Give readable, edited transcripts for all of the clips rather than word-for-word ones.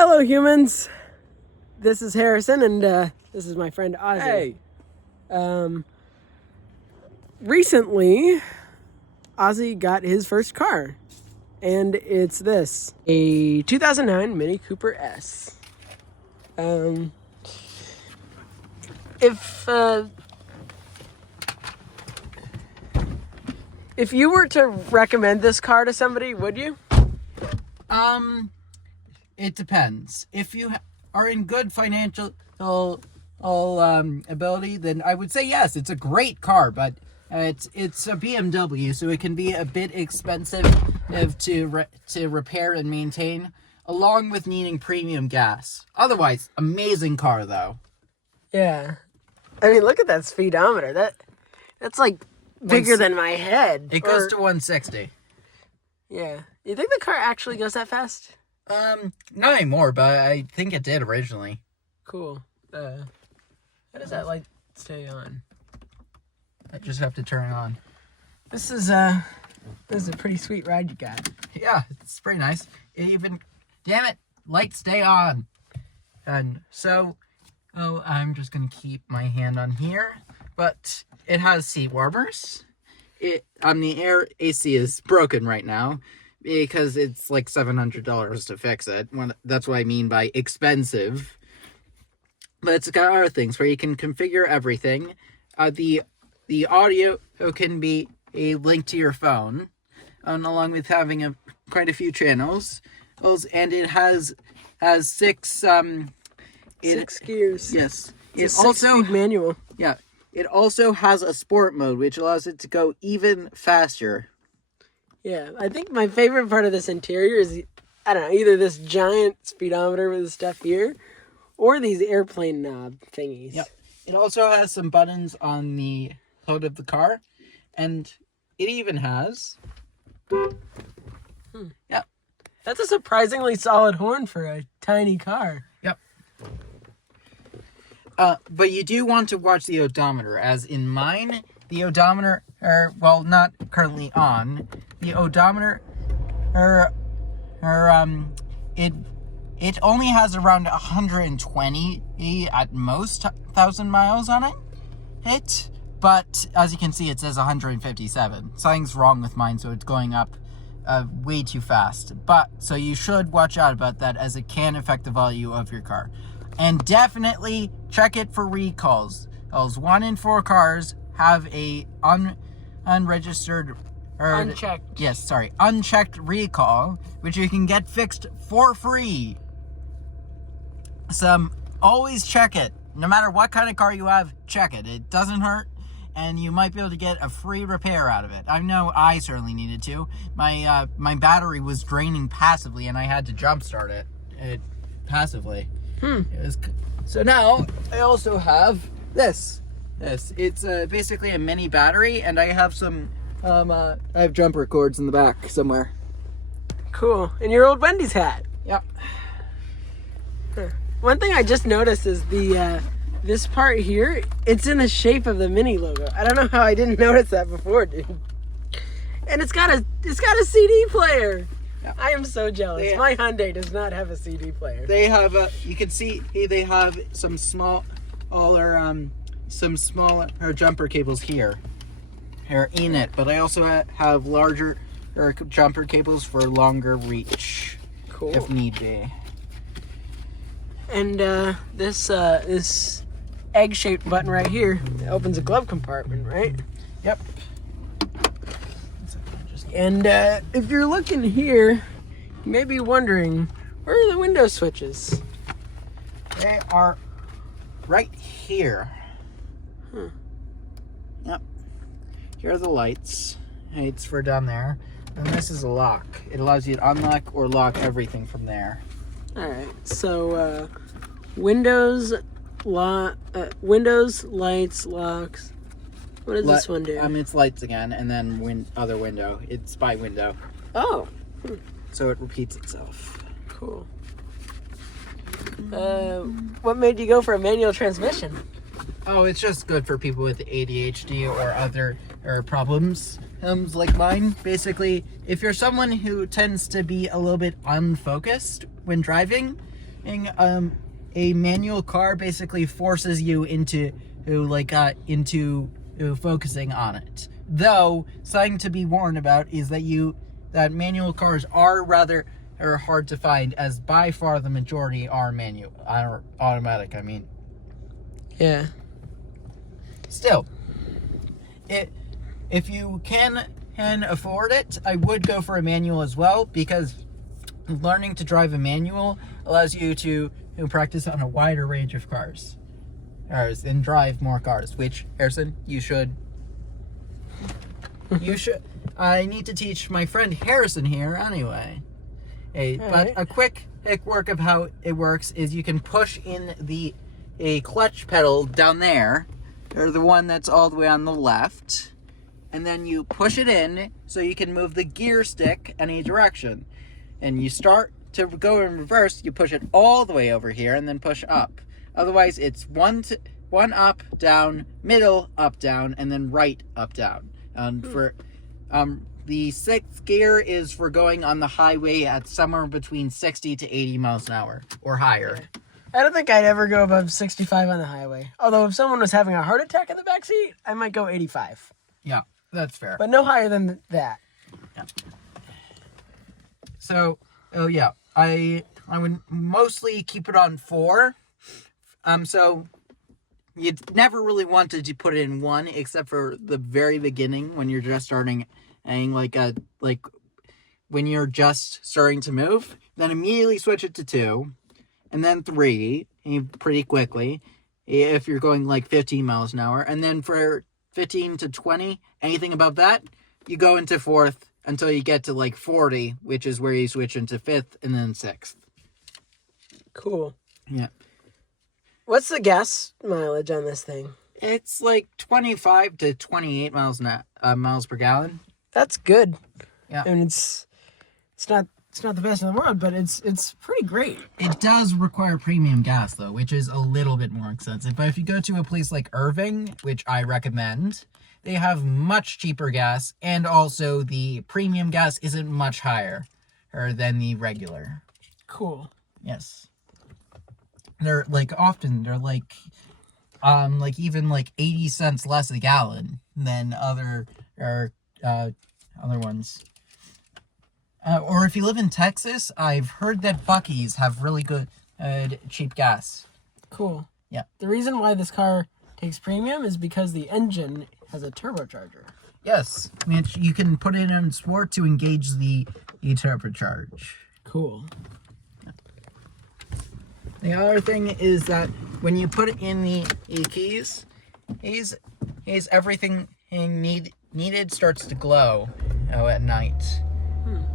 Hello, humans. This is Harrison, and this is my friend Ozzy. Hey. Recently, Ozzy got his first car, and it's this, a 2009 Mini Cooper S. If you were to recommend this car to somebody, would you? It depends. If you are in good financial ability, then I would say yes. It's a great car, but it's a BMW, so it can be a bit expensive to repair and maintain, along with needing premium gas. Otherwise, amazing car though. Yeah. I mean, look at that speedometer. That's like bigger than my head. It goes to 160. Yeah. You think the car actually goes that fast? Not anymore, but I think it did originally. Cool. How does that light stay on? I just have to turn it on. This is a pretty sweet ride you got. Yeah, it's pretty nice. Damn it, lights stay on. And so, I'm just gonna keep my hand on here, but it has seat warmers. The air AC is broken right now because it's like $700 to fix it. That's what I mean by expensive. But it's got other things where you can configure everything. The audio can be a link to your phone, and along with having quite a few channels. And it has six 6 gears. Yes. It's also six-speed manual. Yeah. It also has a sport mode, which allows it to go even faster. Yeah, I think my favorite part of this interior is, I don't know, either this giant speedometer with stuff here, or these airplane knob thingies. Yep. It also has some buttons on the hood of the car, and it even has... Yep. That's a surprisingly solid horn for a tiny car. Yep. But you do want to watch the odometer, as in mine, the odometer, well, not currently on, the odometer, it only has around 120 at most 1,000 miles on it, but as you can see, it says 157. Something's wrong with mine, so it's going up way too fast. But, so you should watch out about that, as it can affect the value of your car. And definitely check it for recalls. 1 in 4 cars have a unregistered... Unchecked. Yes, sorry. Unchecked recall, which you can get fixed for free. So always check it. No matter what kind of car you have, check it. It doesn't hurt, and you might be able to get a free repair out of it. I know I certainly needed to. My battery was draining passively, and I had to jumpstart it passively. So now I also have this. It's basically a mini battery, and I have some I have jumper cords in the back somewhere. Cool. And your old Wendy's hat. Yep. One thing I just noticed is this part here, it's in the shape of the Mini logo. I don't know how I didn't notice that before, dude. And it's got a CD player. Yeah. I am so jealous. My Hyundai does not have a CD player. They have you can see they have some smaller jumper cables here in it, but I also have larger jumper cables for longer reach. Cool. If need be. And this egg-shaped button right here opens a glove compartment, right? Yep. And if you're looking here, you may be wondering, where are the window switches? They are right here. Yep. Here are the lights. It's for down there. And this is a lock. It allows you to unlock or lock everything from there. Alright, so windows, lights, locks. What does this one do? It's lights again, and then other window. It's by window. Oh. So it repeats itself. Cool. What made you go for a manual transmission? Oh, it's just good for people with ADHD or other problems like mine. Basically, if you're someone who tends to be a little bit unfocused when driving, a manual car basically forces you into focusing on it. Though something to be warned about is that manual cars are rather hard to find, as by far the majority are automatic. I mean, Yeah. still, if you can afford it, I would go for a manual as well, because learning to drive a manual allows you to practice on a wider range of cars and drive more cars, which, Harrison, you should. I need to teach my friend Harrison here anyway. But a quick work of how it works is you can push in a clutch pedal down there, or the one that's all the way on the left, and then you push it in so you can move the gear stick any direction. And you start to go in reverse, you push it all the way over here and then push up. Otherwise, it's one up, down, middle, up, down, and then right, up, down. And for the sixth gear is for going on the highway at somewhere between 60 to 80 miles an hour or higher. I don't think I'd ever go above 65 on the highway. Although if someone was having a heart attack in the backseat, I might go 85. Yeah, that's fair. But no higher than that. Yeah. So, I would mostly keep it on 4. So you'd never really wanted to put it in 1, except for the very beginning when you're just starting, and like when you're just starting to move. Then immediately switch it to 2, and then 3, pretty quickly, if you're going like 15 miles an hour. And then for 15 to 20, anything above that, you go into 4th until you get to like 40, which is where you switch into 5th and then 6th. Cool. Yeah. What's the gas mileage on this thing? It's like 25 to 28 miles per gallon. That's good. Yeah. I mean, it's not the best in the world, but it's pretty great. It does require premium gas though, which is a little bit more expensive. But if you go to a place like Irving, which I recommend, they have much cheaper gas, and also the premium gas isn't much higher than the regular. Cool. Yes. They're like even like 80 cents less a gallon than other ones. Or if you live in Texas, I've heard that Buc-ee's have really good cheap gas. Cool. Yeah. The reason why this car takes premium is because the engine has a turbocharger. Yes, which you can put it in sport to engage the turbocharge. Cool. The other thing is that when you put in the keys, everything needed starts to glow at night.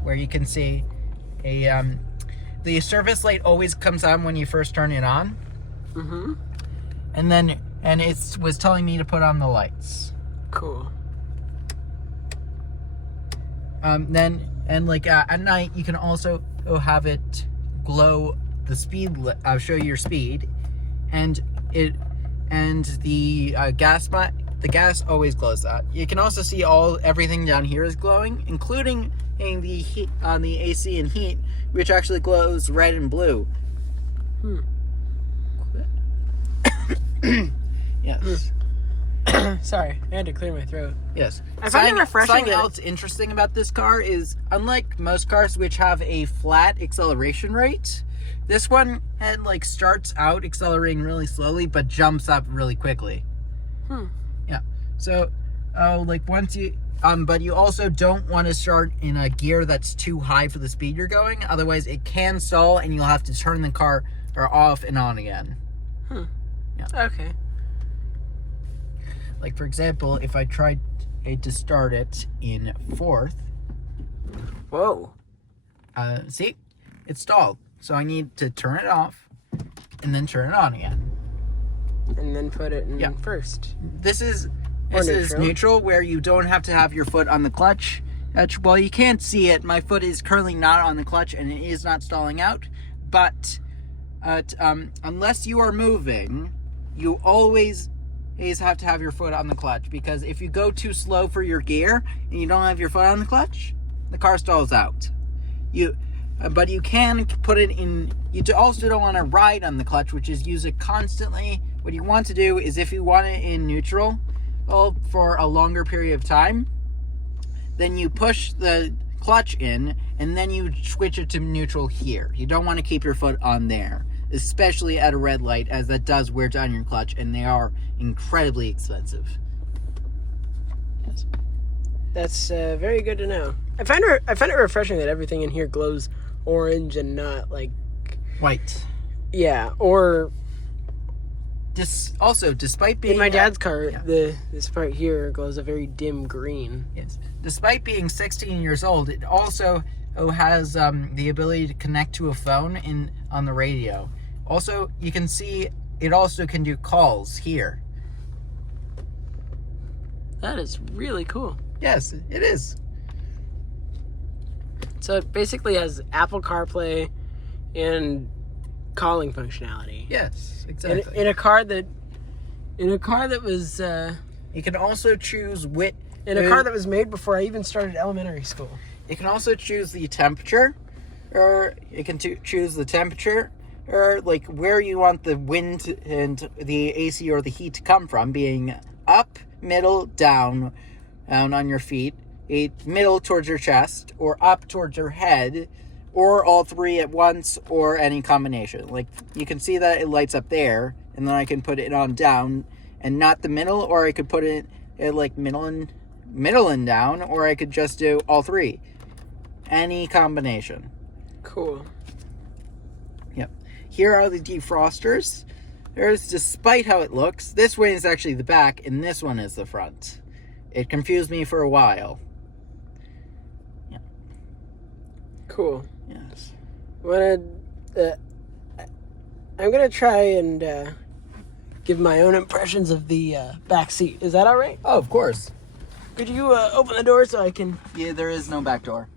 Where you can see the service light always comes on when you first turn it on. Mm-hmm. And it was telling me to put on the lights. Cool. At night you can also have it glow the speed, show your speed, and the gas always glows that. You can also see everything down here is glowing, including the heat on the AC and heat, which actually glows red and blue. Yes. Sorry, I had to clear my throat. Yes. I find it refreshing. Something else interesting about this car is, unlike most cars which have a flat acceleration rate, this one starts out accelerating really slowly but jumps up really quickly. Yeah. So, once you but you also don't want to start in a gear that's too high for the speed you're going. Otherwise, it can stall and you'll have to turn the car off and on again. Yeah. Okay. Like, for example, if I tried to start it in 4th. Whoa. See? It stalled. So I need to turn it off and then turn it on again. And then put it in first. This is neutral, where you don't have to have your foot on the clutch. Well, you can't see it. My foot is currently not on the clutch and it is not stalling out. But unless you are moving, you always have to have your foot on the clutch, because if you go too slow for your gear and you don't have your foot on the clutch, the car stalls out. But you can put it in. You also don't want to ride on the clutch, which is use it constantly. What you want to do is, if you want it in neutral, well, for a longer period of time, then you push the clutch in, and then you switch it to neutral here. You don't want to keep your foot on there, especially at a red light, as that does wear down your clutch, and they are incredibly expensive. Yes. That's very good to know. I find it refreshing that everything in here glows orange and not like White. Yeah, or Also, despite being in my dad's car, this part here glows a very dim green. Yes. Despite being 16 years old, it also has the ability to connect to a phone on the radio. Also, you can see it also can do calls here. That is really cool. Yes, it is. So it basically has Apple CarPlay and calling functionality. Yes, exactly. In a car that was You can also choose in a car that was made before I even started elementary school. You can also choose the temperature, or you can choose the temperature, or like where you want the wind and the AC or the heat to come from, being up, middle, down on your feet, middle towards your chest, or up towards your head, or all three at once, or any combination. Like, you can see that it lights up there, and then I can put it on down, and not the middle, or I could put it at like middle and down, or I could just do all three. Any combination. Cool. Yep. Here are the defrosters. Despite how it looks, this one is actually the back, and this one is the front. It confused me for a while. Yeah. Cool. Yes. I'm gonna try and give my own impressions of the back seat. Is that all right? Oh, of course. Could you open the door so I can? Yeah, there is no back door.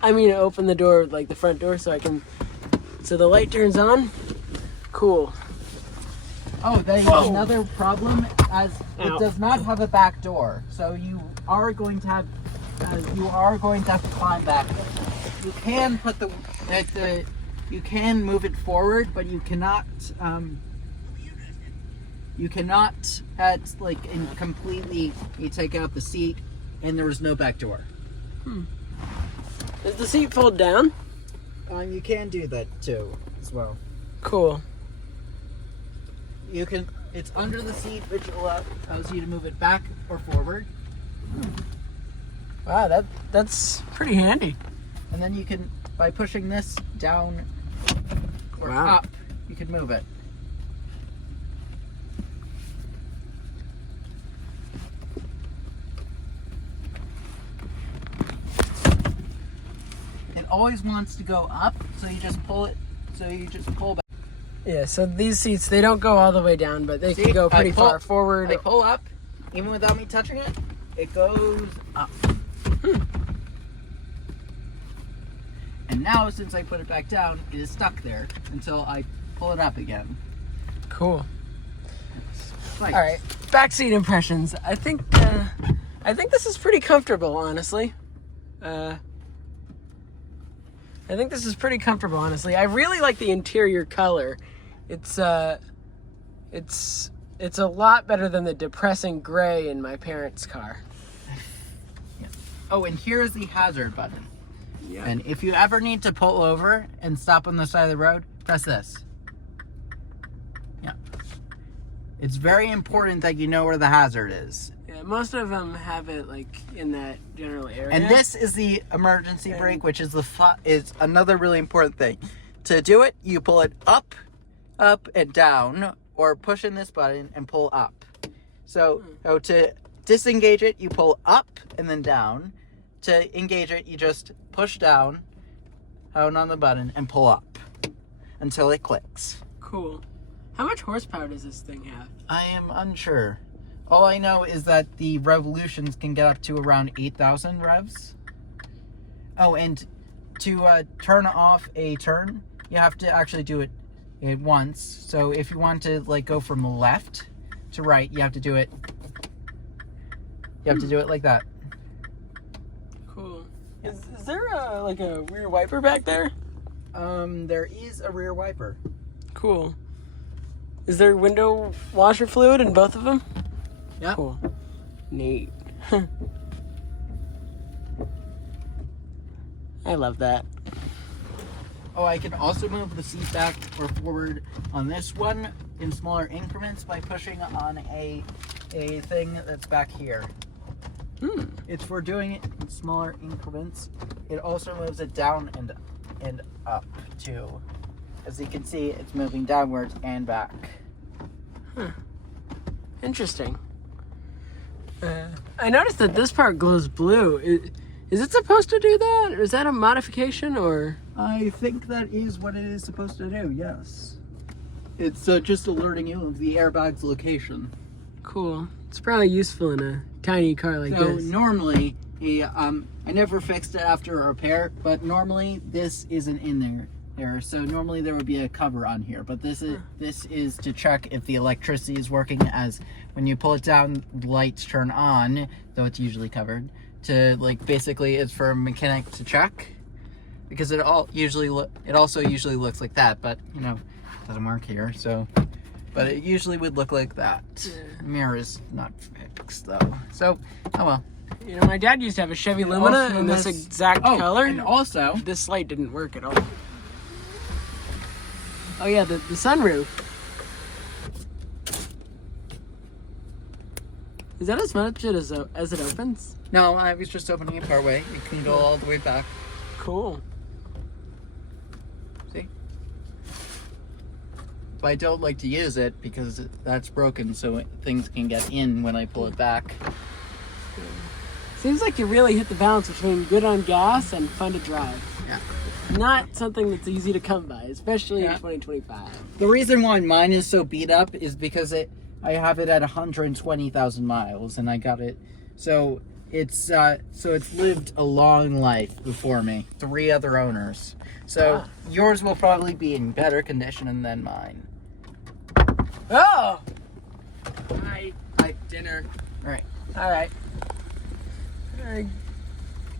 I mean, open the door, like the front door, so I can. So the light turns on. Cool. Oh, there's Whoa. another problem, as Ow. it does not have a back door. So you are going to have to climb back. You can put you can move it forward, but you cannot completely you take out the seat, and there is no back door. Does the seat fold down? You can do that too, as well. Cool. You can. It's under the seat, which allows you to move it back or forward. Wow, that's pretty handy. And then you can, by pushing this down or Wow. up, you can move it. It always wants to go up, so you just pull it. So you just pull back. Yeah, so these seats, they don't go all the way down, but they See, can go pretty I pull- far forward. I pull up, even without me touching it. It goes up. And now, since I put it back down, it is stuck there until I pull it up again. Cool. Right. All right, backseat impressions. I think this is pretty comfortable, honestly. I think this is pretty comfortable, honestly. I really like the interior color. It's a lot better than the depressing gray in my parents' car. Yeah. Oh, and here's the hazard button. Yeah. And if you ever need to pull over and stop on the side of the road, press this. Yeah. It's very important that you know where the hazard is. Yeah, most of them have it like in that general area. And this is the emergency brake, which is is another really important thing. To do it, you pull it up, and down, or push in this button and pull up. So to disengage it, you pull up and then down. To engage it, you just push down on the button and pull up until it clicks. Cool. How much horsepower does this thing have? I am unsure. All I know is that the revolutions can get up to around 8,000 revs. Oh, and to turn off a turn, you have to actually do it once. So if you want to like go from left to right, you have to do it. You have to do it like that. Cool. Is there a rear wiper back there? There is a rear wiper. Cool. Is there window washer fluid in both of them? Yeah. Cool. Neat. I love that. Oh, I can also move the seat back or forward on this one in smaller increments by pushing on a thing that's back here. It's for doing it in smaller increments. It also moves it down and up too. As you can see, it's moving downwards and back. Interesting. I noticed that this part glows blue. Is it supposed to do that? Or is that a modification or? I think that is what it is supposed to do, yes. It's just alerting you of the airbag's location. Cool. It's probably useful in a tiny car like So this. normally, I never fixed it after a repair, but normally this isn't in there. So normally there would be a cover on here, but this is to check if the electricity is working, as when you pull it down, the lights turn on, though it's usually covered. To like basically it's for a mechanic to check, because it also usually looks like that, but you know, it doesn't work here. So, but it usually would look like that. Yeah. Mirror is not fixed though, so oh well. You know, my dad used to have a Chevy Lumina in this exact color. And also, this light didn't work at all. Oh yeah, the sunroof. Is that as much as it opens? no, I was just opening it part way. It can go all the way back. Cool. See? But I don't like to use it because that's broken, so things can get in when I pull it back. Seems like you really hit the balance between good on gas and fun to drive. Yeah. Not something that's easy to come by, especially in Yeah. 2025. The reason why mine is so beat up is because I have it at 120,000 miles, and I got it. So it's lived a long life before me. 3 other owners. So yours will probably be in better condition than mine. Oh! Hi. Dinner. All right. All right.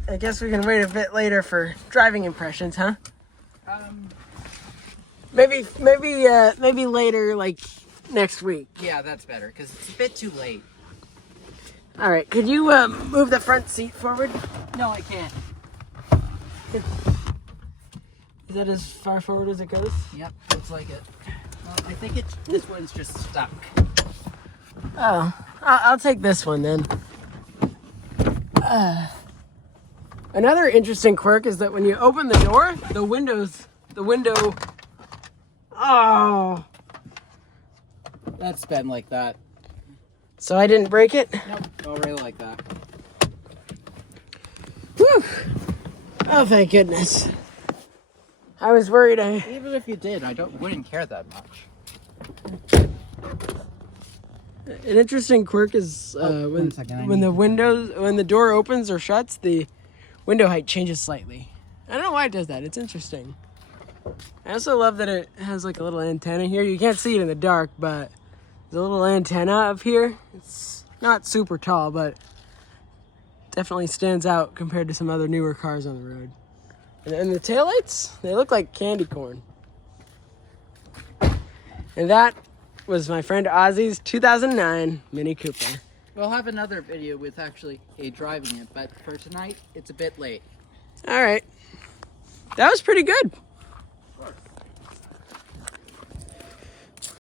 I guess we can wait a bit later for driving impressions, huh? Maybe later, like next week. Yeah, that's better because it's a bit too late. All right. Could you move the front seat forward? No, I can't. Is that as far forward as it goes? Yep, looks like it. Well, I think this one's just stuck. Oh, I'll take this one then. Another interesting quirk is that when you open the door, the window. Oh. That's been like that. So I didn't break it? Nope, already like that. Whew. Oh, thank goodness. I was worried Even if you did, wouldn't care that much. An interesting quirk is when the door opens or shuts, the window height changes slightly. I don't know why it does that. It's interesting. I also love that it has like a little antenna here. You can't see it in the dark, but there's a little antenna up here. It's not super tall, but definitely stands out compared to some other newer cars on the road. And the taillights, they look like candy corn. And that was my friend Ozzy's 2009 Mini Cooper. We'll have another video with actually driving it, but for tonight, it's a bit late. All right. That was pretty good.